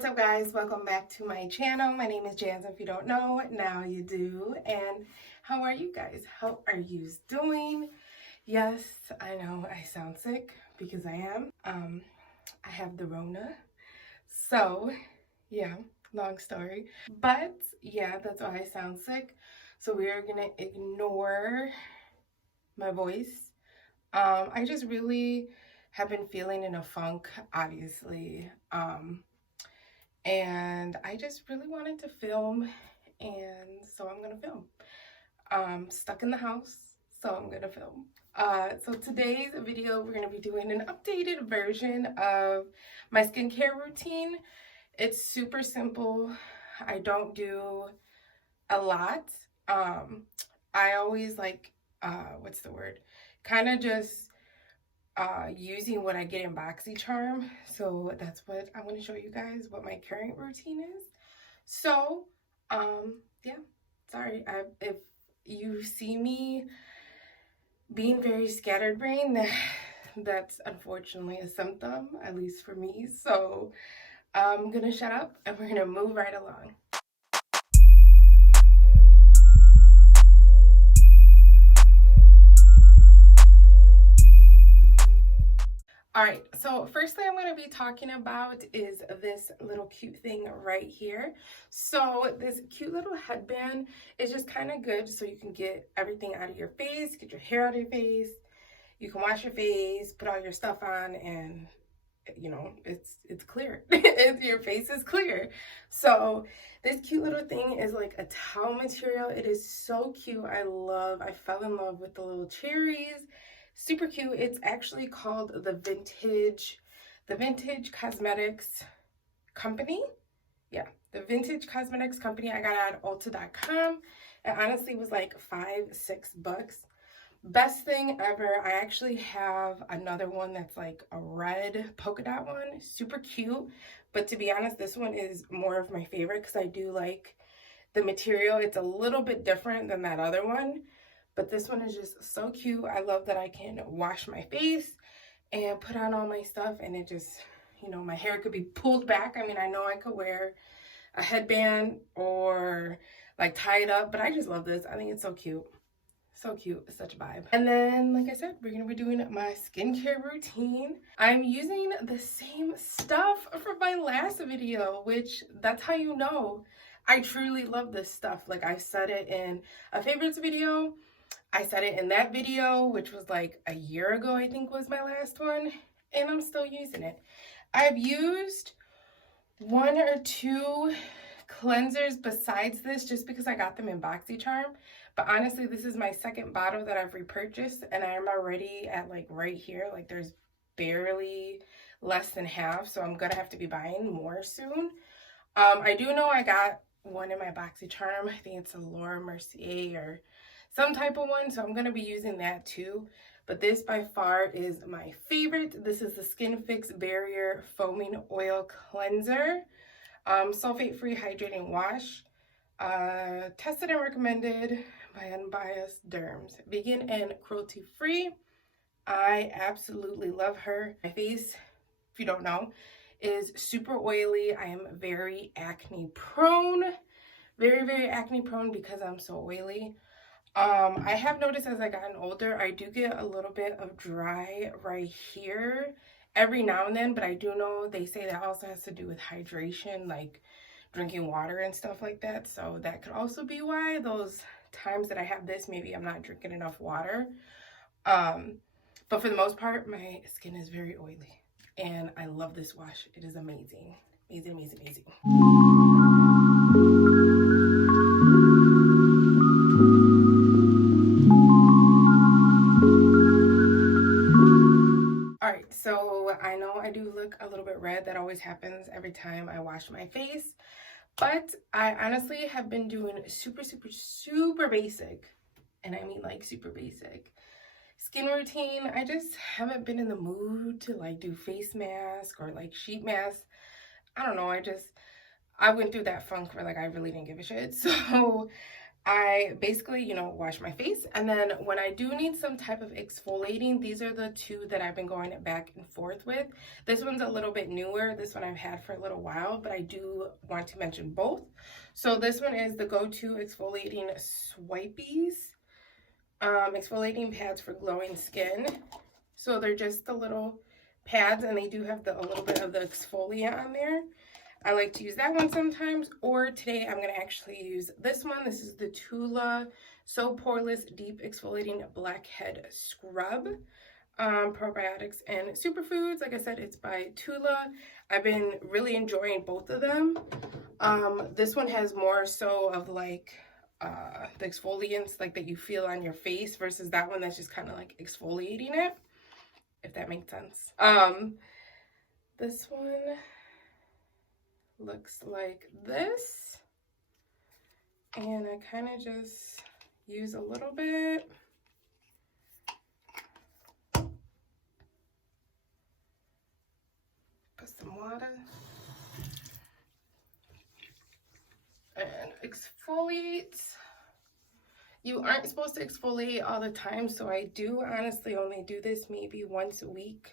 What's up, guys? Welcome back to my channel. My name is Jazz. If you don't know, now you do. And how are you guys? How are you doing? Yes, I know I sound sick because I am. I have the Rona. So, yeah, long story. But yeah, that's why I sound sick. So we are gonna ignore my voice. I just really have been feeling in a funk, obviously. And I just really wanted to film, and so I'm gonna film. Stuck in the house, so I'm gonna film. So today's video, we're gonna be doing an updated version of my skincare routine. It's super simple. I don't do a lot. I always like, what's the word? Kind of just using what I get in BoxyCharm. So that's what I want to show you guys, what my current routine is. So yeah, sorry if you see me being very scatterbrained, that's unfortunately a symptom, at least for me. So I'm gonna shut up and we're gonna move right along. All right, so first thing I'm going to be talking about is this little cute thing right here. So this cute little headband is just kind of good so you can get everything out of your face, get your hair out of your face, you can wash your face, put all your stuff on, and you know, it's clear. Your face is clear. So this cute little thing is like a towel material. It is so cute. I fell in love with the little cherries. Super cute. It's actually called the Vintage Cosmetics Company. Yeah, the Vintage Cosmetics Company. I got it at Ulta.com. It honestly was like $5-6. Best thing ever. I actually have another one that's like a red polka dot one. Super cute. But to be honest, this one is more of my favorite because I do like the material. It's a little bit different than that other one. But this one is just so cute. I love that I can wash my face and put on all my stuff, and it just, you know, my hair could be pulled back. I mean, I know I could wear a headband or like tie it up, but I just love this. I think it's so cute. So cute. It's such a vibe. And then, like I said, we're going to be doing my skincare routine. I'm using the same stuff from my last video, which that's how you know I truly love this stuff. Like I said it in a favorites video. I said it in that video, which was like a year ago, I think was my last one, and I'm still using it. I've used 1 or 2 cleansers besides this just because I got them in BoxyCharm, but honestly, this is my second bottle that I've repurchased, and I am already at like right here, like there's barely less than half, so I'm gonna have to be buying more soon. I do know I got one in my BoxyCharm. I think it's a Laura Mercier or some type of one, so I'm going to be using that too. But this by far is my favorite. This is the Skinfix Barrier Foaming Oil Cleanser. Sulfate-free hydrating wash. Tested and recommended by unbiased derms. Vegan and cruelty-free. I absolutely love her. My face, if you don't know, is super oily. I am very acne prone. Very, very acne prone because I'm so oily. I have noticed as I gotten older, I do get a little bit of dry right here every now and then, but I do know they say that also has to do with hydration, like drinking water and stuff like that. So that could also be why those times that I have this, maybe I'm not drinking enough water. But for the most part, my skin is very oily and I love this wash. It is amazing. Amazing, amazing, amazing. So I know I do look a little bit red. That always happens every time I wash my face. But I honestly have been doing super, super, super basic. And I mean like super basic skin routine. I just haven't been in the mood to like do face mask or like sheet mask. I don't know. I went through that funk where like I really didn't give a shit. So I basically, you know, wash my face, and then when I do need some type of exfoliating, these are the two that I've been going back and forth with. This one's a little bit newer. This one I've had for a little while, but I do want to mention both. So this one is the Go-To Exfoliating Swipies, exfoliating pads for glowing skin. So they're just the little pads, and they do have a little bit of the exfoliant on there. I like to use that one sometimes, or today I'm going to actually use this one. This is the Tula So Poreless Deep Exfoliating Blackhead Scrub. Probiotics and superfoods. Like I said, it's by Tula. I've been really enjoying both of them. This one has more so of like the exfoliants like that you feel on your face versus that one that's just kind of like exfoliating it, if that makes sense. This one looks like this, and I kind of just use a little bit. Put some water and exfoliate. You aren't supposed to exfoliate all the time, so I do honestly only do this maybe once a week,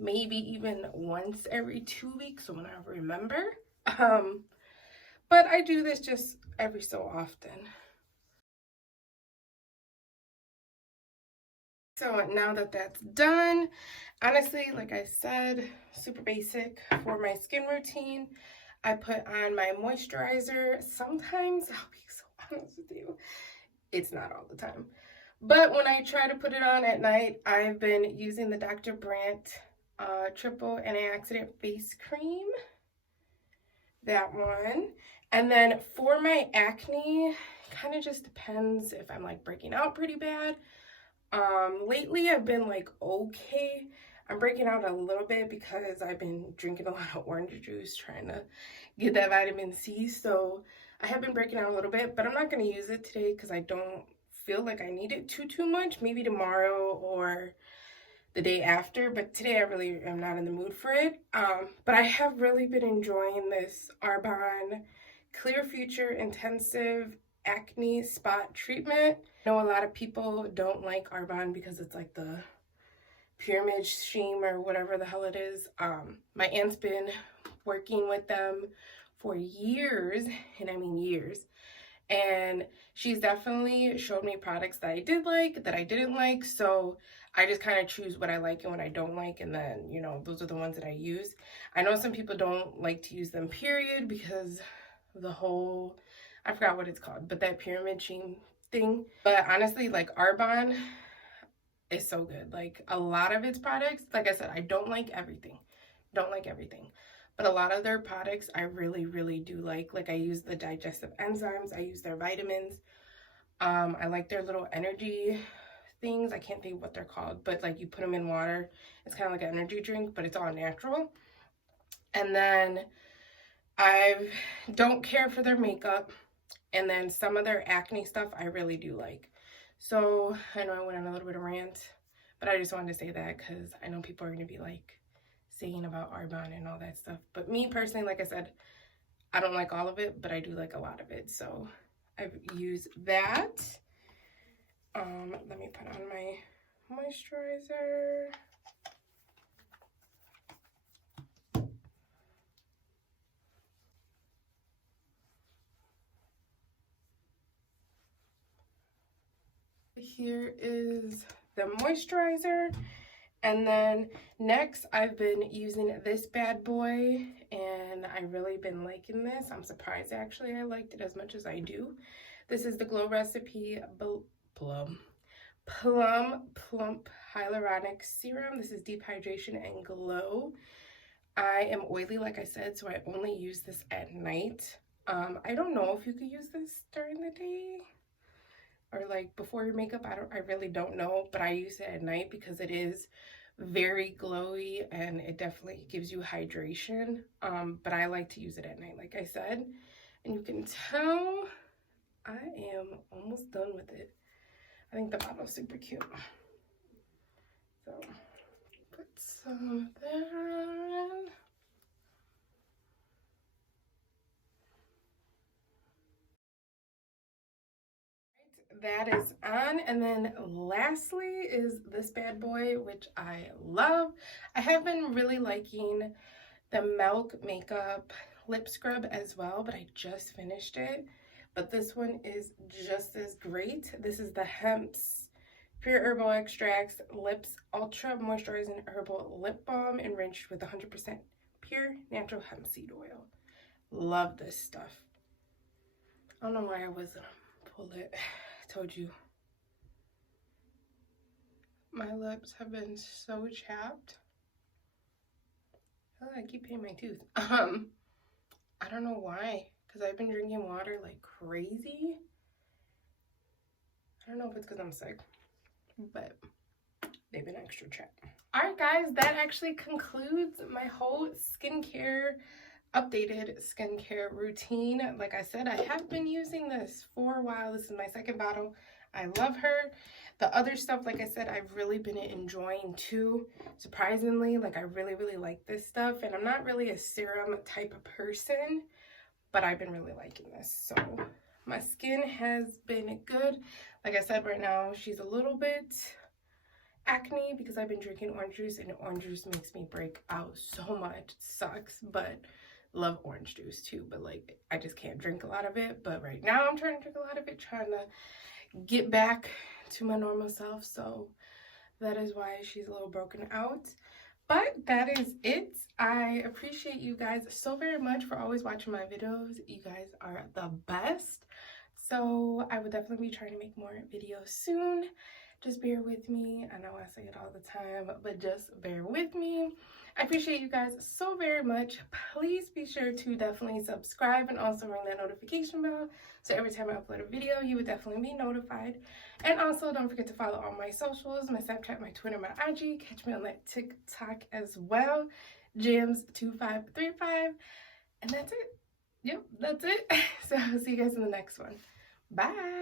maybe even once every 2 weeks when I remember. But I do this just every so often. So now that that's done, honestly, like I said, super basic for my skin routine. I put on my moisturizer. Sometimes, I'll be so honest with you, it's not all the time. But when I try to put it on at night, I've been using the Dr. Brandt Triple Antioxidant Face Cream. That one. And then for my acne, kind of just depends if I'm like breaking out pretty bad. Lately I've been like okay. I'm breaking out a little bit because I've been drinking a lot of orange juice trying to get that vitamin C. So I have been breaking out a little bit, but I'm not going to use it today because I don't feel like I need it too much. Maybe tomorrow or the day after, but today I really am not in the mood for it. But I have really been enjoying this Arbonne Clear Future Intensive Acne Spot Treatment. I know a lot of people don't like Arbonne because it's like the pyramid scheme or whatever the hell it is. My aunt's been working with them for years, and I mean years. And she's definitely showed me products that I did like, that I didn't like. So I just kind of choose what I like and what I don't like. And then, you know, those are the ones that I use. I know some people don't like to use them, period, because the whole, I forgot what it's called, but that pyramid scheme thing. But honestly, like Arbonne is so good. Like a lot of its products, like I said, I don't like everything. Don't like everything. But a lot of their products I really do like. Like I use the digestive enzymes, I use their vitamins. I like their little energy things. I can't think of what they're called, but like you put them in water. It's kind of like an energy drink, but it's all natural. And then I don't care for their makeup. And then some of their acne stuff I really do like. So I know I went on a little bit of rant, but I just wanted to say that because I know people are going to be like saying about Arbonne and all that stuff. But me personally, like I said, I don't like all of it, but I do like a lot of it. So I've used that. Let me put on my moisturizer. Here is the moisturizer. And then next I've been using this bad boy, and I've really been liking this. I'm surprised actually I liked it as much as I do. This is the Glow Recipe Plum Plump Hyaluronic Serum. This is deep hydration and glow. I am oily, like I said, so I only use this at night. I don't know if you could use this during the day or like before your makeup. I really don't know, but I use it at night because it is very glowy and it definitely gives you hydration. But I like to use it at night, like I said. And you can tell I am almost done with it. I think the bottle's super cute. So put some there. that is on. And then lastly is this bad boy, which I love. I have been really liking the Milk Makeup lip scrub as well, but I just finished it. But this one is just as great. This is the Hempz Pure Herbal Extracts Lips Ultra Moisturizing Herbal Lip Balm enriched with 100% pure natural hemp seed oil. Love this stuff. I don't know why I was gonna pull it. I told you. My lips have been so chapped. Oh, I keep paying my tooth. I don't know why, because I've been drinking water like crazy. I don't know if it's because I'm sick, but they've been extra chapped. Alright guys, that actually concludes my whole updated skincare routine. Like I said, I have been using this for a while. This is my second bottle. I love her. The other stuff, like I said, I've really been enjoying too. Surprisingly, like I really like this stuff. And I'm not really a serum type of person, but I've been really liking this. So my skin has been good. Like I said, right now, she's a little bit acne because I've been drinking orange juice, and orange juice makes me break out so much. It sucks, but love orange juice too, but like I just can't drink a lot of it. But right now I'm trying to drink a lot of it, trying to get back to my normal self. So that is why she's a little broken out. But that is it. I appreciate you guys so very much for always watching my videos. You guys are the best. So I will definitely be trying to make more videos soon. Just bear with me. I know I say it all the time, but just bear with me. I appreciate you guys so very much. Please be sure to definitely subscribe and also ring that notification bell, so every time I upload a video, you would definitely be notified. And also, don't forget to follow all my socials, my Snapchat, my Twitter, my IG. Catch me on that TikTok as well, Jams2535. And that's it. Yep, that's it. So I'll see you guys in the next one. Bye.